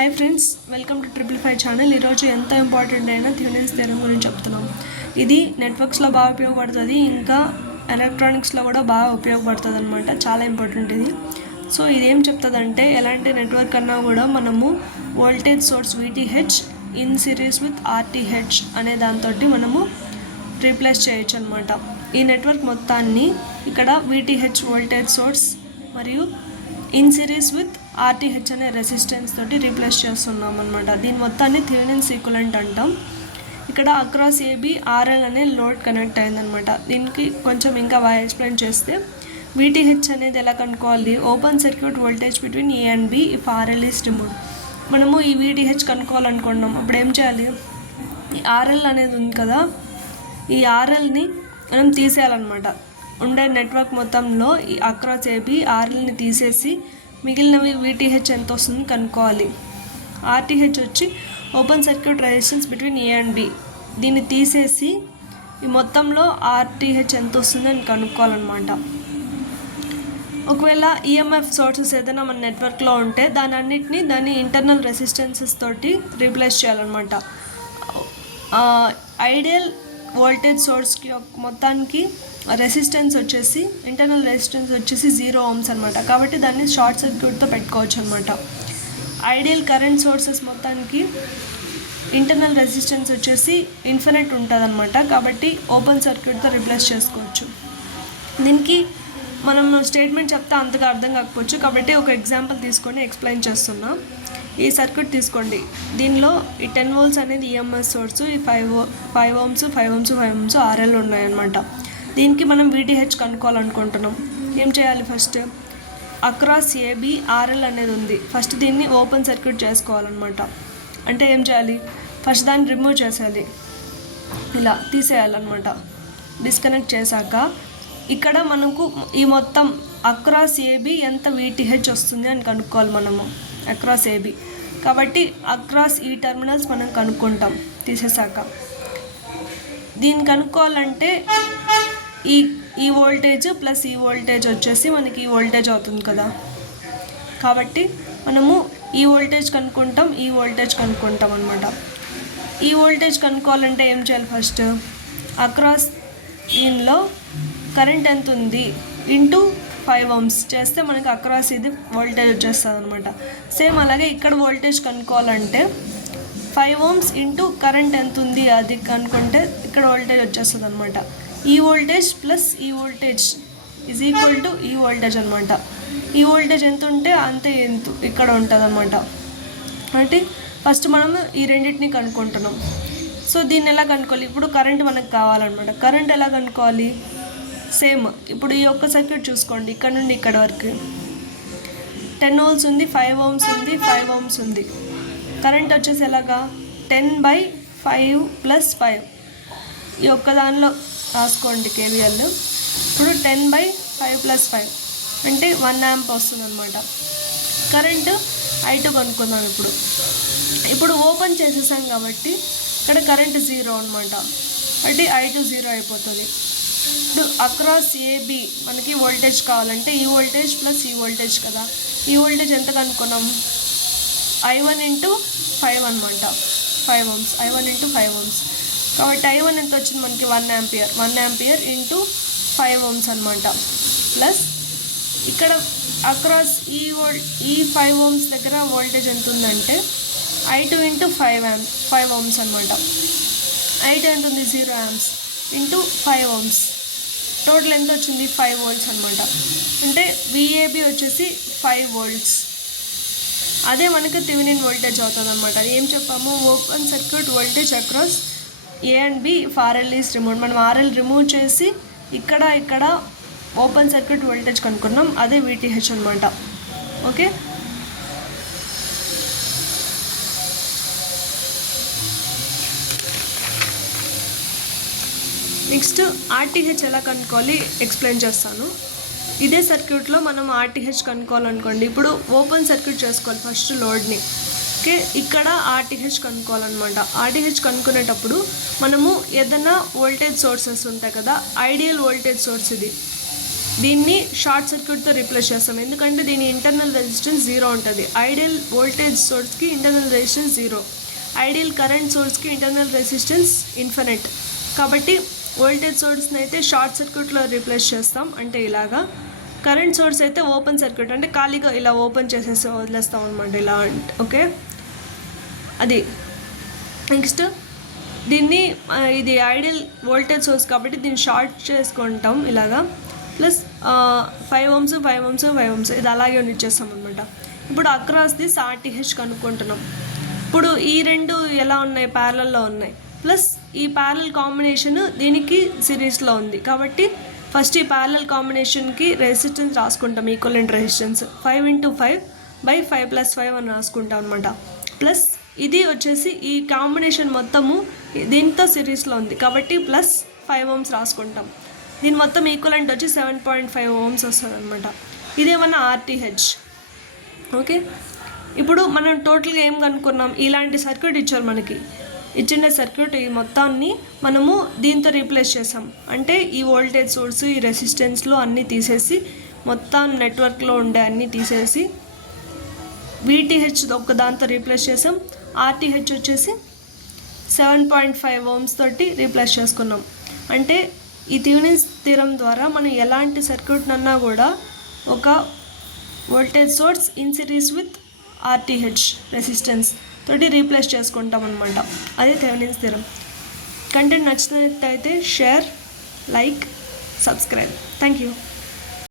Hi friends welcome to triple five channel ఈరోజు ఎంత important అయిన థ్యూనెన్స్ థియరం గురించి చెప్తున్నాం. ఇది నెట్వర్క్స్లో బాగా ఉపయోగపడుతుంది ఇంకా ఎలక్ట్రానిక్స్లో కూడా బాగా ఉపయోగపడుతుంది అనమాట చాలా ఇంపార్టెంట్ ఇది. సో ఇదేం చెప్తుందంటే ఎలాంటి నెట్వర్క్ అన్నా కూడా మనము voltage source V T H in series with R T H అనే దాంతో మనము రీప్లేస్ చేయొచ్చు అనమాట ఈ నెట్వర్క్ మొత్తాన్ని ఇక్కడ వీటీహెచ్ వోల్టేజ్ సోర్స్ మరియు ఇన్ సిరీస్ విత్ ఆర్టీహెచ్ అనే రెసిస్టెన్స్ తోటి రీప్లేస్ చేస్తున్నాం అనమాట దీని మొత్తాన్ని థియోనిన్స్ ఈక్వలెంట్ అంటాం. ఇక్కడ across A B R L అనే లోడ్ కనెక్ట్ అయిందనమాట దీనికి కొంచెం ఇంకా బాగా ఎక్స్ప్లెయిన్ చేస్తే వీటీహెచ్ అనేది ఎలా కనుక్కోవాలి? Open circuit voltage between A and B if R L is remove మనము ఈ వీటీహెచ్ కనుక్కోవాలనుకున్నాం. అప్పుడు ఏం చేయాలి? ఈ ఆర్ఎల్ అనేది ఉంది కదా ఈ ఆర్ఎల్ని మనం తీసేయాలన్నమాట. ఉండే నెట్వర్క్ మొత్తంలో ఈ అక్రాస్ ఏబి ఆర్ఎల్ని తీసేసి మిగిలినవి వీటీహెచ్ ఎంత వస్తుంది కనుక్కోవాలి. ఆర్టీహెచ్ వచ్చి open circuit resistance between A and B దీన్ని తీసేసి ఈ మొత్తంలో ఆర్టీహెచ్ ఎంత వస్తుంది అని కనుక్కోవాలన్నమాట. ఒకవేళ ఈఎంఎఫ్ సోర్సెస్ ఏదైనా మన నెట్వర్క్లో ఉంటే దాని అన్నింటినీ దాని ఇంటర్నల్ రెసిస్టెన్సెస్ తోటి రీప్లేస్ చేయాలన్నమాట. ఐడియల్ వోల్టేజ్ సోర్స్కి మొత్తానికి రెసిస్టెన్స్ వచ్చేసి ఇంటర్నల్ రెసిస్టెన్స్ వచ్చేసి జీరో ఓమ్స్ అనమాట కాబట్టి దాన్ని షార్ట్ సర్క్యూట్తో పెట్టుకోవచ్చు అనమాట ఐడియల్ కరెంట్ సోర్సెస్ మొత్తానికి ఇంటర్నల్ రెసిస్టెన్స్ వచ్చేసి ఇన్ఫినిట్ ఉంటుంది అనమాట కాబట్టి ఓపెన్ సర్క్యూట్తో రిప్లేస్ చేసుకోవచ్చు. దీనికి మనం స్టేట్మెంట్ చెప్తే అంతగా అర్థం కాకపోవచ్చు. కాబట్టి ఒక ఎగ్జాంపుల్ తీసుకొని ఎక్స్ప్లెయిన్ చేస్తున్నాం. ఈ సర్క్యూట్ తీసుకోండి. దీనిలో ఈ టెన్ వోల్స్ అనేది ఈఎంఎస్ సోర్స్ ఈ five five ohms five ohms five ohms R L ఉన్నాయన్నమాట. దీనికి మనం వీటీహెచ్ కనుక్కోవాలనుకుంటున్నాం. ఏం చేయాలి ఫస్ట్ అక్రాస్ ఏబి ఆర్ఎల్ అనేది ఉంది. ఫస్ట్ దీన్ని ఓపెన్ సర్క్యూట్ చేసుకోవాలన్నమాట. అంటే ఏం చేయాలి? ఫస్ట్ దాన్ని రిమూవ్ చేసేయాలి. ఇలా తీసేయాలన్నమాట. డిస్కనెక్ట్ చేశాక ఇక్కడ మనకు ఈ మొత్తం అక్రాస్ ఏబి ఎంత వీటీహెచ్ వస్తుంది అని కనుక్కోవాలి మనము. అక్రాస్ ఏబి కాబట్టి అక్రాస్ ఈ టెర్మినల్స్ మనం కనుక్కుంటాం తీసేశాక. దీన్ని కనుక్కోవాలంటే ఈ ఈ వోల్టేజ్ ప్లస్ ఈ వోల్టేజ్ వచ్చేసి మనకి ఈ వోల్టేజ్ అవుతుంది కదా. కాబట్టి మనము ఈ వోల్టేజ్ కనుక్కుంటాం ఈ వోల్టేజ్ కనుక్కుంటాం అనమాట ఈ వోల్టేజ్ కనుక్కోవాలంటే ఏం చేయాలి ఫస్ట్ అక్రాస్ దీనిలో కరెంట్ ఎంత ఉంది? ఇంటూ ఫైవ్ ఓమ్స్ చేస్తే మనకి అక్రాస్ ఇది వోల్టేజ్ వచ్చేస్తుంది అనమాట సేమ్ అలాగే ఇక్కడ వోల్టేజ్ కనుక్కోవాలంటే ఫైవ్ ఓమ్స్ ఇంటూ కరెంట్ ఎంత ఉంది అది కనుక్కుంటే ఇక్కడ వోల్టేజ్ వచ్చేస్తుంది అనమాట ఈ వోల్టేజ్ ప్లస్ ఈ వోల్టేజ్ ఈజ్ ఈక్వల్ టు ఈ వోల్టేజ్ అనమాట ఈ వోల్టేజ్ ఎంత ఉంటే అంతే ఎంత ఇక్కడ ఉంటుంది అనమాట అంటే ఫస్ట్ మనం ఈ రెండింటిని కనుక్కుంటున్నాం. సో దీన్ని ఎలా కనుక్కోవాలి? ఇప్పుడు కరెంట్ మనకు కావాలన్నమాట. కరెంట్ ఎలా కనుక్కోవాలి? సేమ్. ఇప్పుడు ఈ ఒక్క సర్క్యూట్ చూసుకోండి. ఇక్కడ నుండి ఇక్కడ వరకు. టెన్ ఓమ్స్ ఉంది ఫైవ్ ఓమ్స్ ఉంది ఫైవ్ ఓమ్స్ ఉంది. కరెంట్ వచ్చేసి ఎలాగా? Ten by five plus five. ఈ ఒక్క దానిలో రాసుకోండి కేవీఎల్. ఇప్పుడు ten by five plus five. అంటే వన్ యాంప్ వస్తుంది అనమాట కరెంటు ఐటు టూ కనుక్కుందాం ఇప్పుడు. ఇప్పుడు ఓపెన్ చేసేసాం కాబట్టి ఇక్కడ కరెంట్ జీరో అనమాట అంటే ఐ టూ జీరో అయిపోతుంది. ఇప్పుడు అక్రాస్ ఏబి మనకి వోల్టేజ్ కావాలంటే ఈ వోల్టేజ్ ప్లస్ ఈ వోల్టేజ్ కదా. ఈ వోల్టేజ్ ఎంత కనుక్కున్నాం? ఐ వన్ ఇంటూ ఫైవ్ అనమాట five ohms I one into five ohms కాబట్టి ఐ వన్ ఎంత వచ్చింది మనకి? One ampere one ampere into five ohms అనమాట ప్లస్ ఇక్కడ అక్రాస్ ఈ వోల్ ఈ ఫైవ్ ఓమ్స్ దగ్గర వోల్టేజ్ ఎంత ఉందంటే I two into five amp five ohms అనమాట ఐ టూ ఎంత ఉంది? Zero amps into five ohms. Total ఎంత వచ్చింది? ఫైవ్ వోల్ట్స్ అనమాట అంటే విఏబి వచ్చేసి ఫైవ్ వోల్ట్స్. అదే మనకు థివినిన్ వోల్టేజ్ అవుతుంది అనమాట ఏం చెప్పాము? Open circuit voltage across A and B R L is remove మనం ఆర్ఎల్ రిమూవ్ చేసి ఇక్కడ ఇక్కడ ఓపెన్ సర్క్యూట్ వోల్టేజ్ కనుక్కున్నాం. అదే వీటీహెచ్ అనమాట ఓకే? నెక్స్ట్ ఆర్టీహెచ్ ఎలా కనుక్కోవాలి? ఎక్స్ప్లెయిన్ చేస్తాను. ఇదే సర్క్యూట్లో మనం ఆర్టీహెచ్ కనుక్కోవాలనుకోండి. ఇప్పుడు ఓపెన్ సర్క్యూట్ చేసుకోవాలి ఫస్ట్ లోడ్ని. ఓకే? ఇక్కడ ఆర్టీహెచ్ కనుక్కోవాలన్నమాట. ఆర్టీహెచ్ కనుక్కునేటప్పుడు మనము ఏదైనా వోల్టేజ్ సోర్సెస్ ఉంటాయి కదా ఐడియల్ వోల్టేజ్ సోర్స్ ఇది. దీన్ని షార్ట్ సర్క్యూట్తో రీప్లేస్ చేస్తాం. ఎందుకంటే దీని ఇంటర్నల్ రెసిస్టెన్స్ జీరో ఉంటుంది. Ideal voltage సోర్స్కి internal resistance zero. Ideal current సోర్స్కి internal resistance infinite. కాబట్టి వోల్టేజ్ సోర్స్ని అయితే షార్ట్ సర్క్యూట్లో రీప్లేస్ చేస్తాం. అంటే ఇలాగా కరెంట్ సోర్స్ అయితే ఓపెన్ సర్క్యూట్. అంటే ఖాళీగా ఇలా ఓపెన్ చేసేసి వదిలేస్తాం అనమాట ఇలా అంటే. ఓకే? అది. నెక్స్ట్ దీన్ని ఇది ఐడియల్ వోల్టేజ్ సోర్స్ కాబట్టి దీన్ని షార్ట్ చేసుకుంటాం ఇలాగా. Plus five ohms five ohms five ohms ఇది అలాగే ఉండిచ్చేస్తాం అనమాట ఇప్పుడు అక్రాస్ది సార్టీహెచ్ కనుక్కుంటున్నాం. ఇప్పుడు ఈ రెండు ఎలా ఉన్నాయి? ప్యారలల్లో ఉన్నాయి. ప్లస్ ఈ ప్యారల్ కాంబినేషన్ దీనికి సిరీస్లో ఉంది. కాబట్టి ఫస్ట్ ఈ ప్యారల్ కాంబినేషన్కి రెసిస్టెన్స్ రాసుకుంటాం equivalent resistance five into five by five plus five అని రాసుకుంటాం అనమాట ప్లస్ ఇది వచ్చేసి ఈ కాంబినేషన్ మొత్తము దీంతో సిరీస్లో ఉంది. కాబట్టి ప్లస్ ఫైవ్ ఓమ్స్ రాసుకుంటాం. దీని మొత్తం ఈక్వలెంట్ వచ్చి సెవెన్ పాయింట్ ఫైవ్ ఓమ్స్ వస్తుంది అనమాట ఇదేమన్నా ఆర్టీహెచ్ ఓకే ఇప్పుడు మనం టోటల్గా ఏం కనుక్కున్నాం? ఇలాంటి సర్క్యూట్ ఇచ్చారు మనకి. ఇచ్చిన సర్క్యూట్ ఈ మొత్తాన్ని మనము దీంతో రీప్లేస్ చేసాం. అంటే ఈ వోల్టేజ్ సోర్స్ ఈ రెసిస్టెన్స్లు అన్నీ తీసేసి మొత్తం నెట్వర్క్లో ఉండే అన్నీ తీసేసి వీటీహెచ్ ఒక దాంతో రీప్లేస్ చేసాం. ఆర్టీహెచ్ వచ్చేసి సెవెన్ పాయింట్ ఫైవ్ ఓమ్స్ తోటి రీప్లేస్ చేసుకున్నాం. అంటే ఈ థ్యూనిస్ తీరం ద్వారా మనం ఎలాంటి సర్క్యూట్నన్నా కూడా ఒక voltage source in series with RTH resistance తోటి రీప్లేస్ చేసుకుంటాం అనమాట అదే థెవెనిన్స్ స్థిరం. కంటెంట్ నచ్చినట్టయితే share like subscribe thank you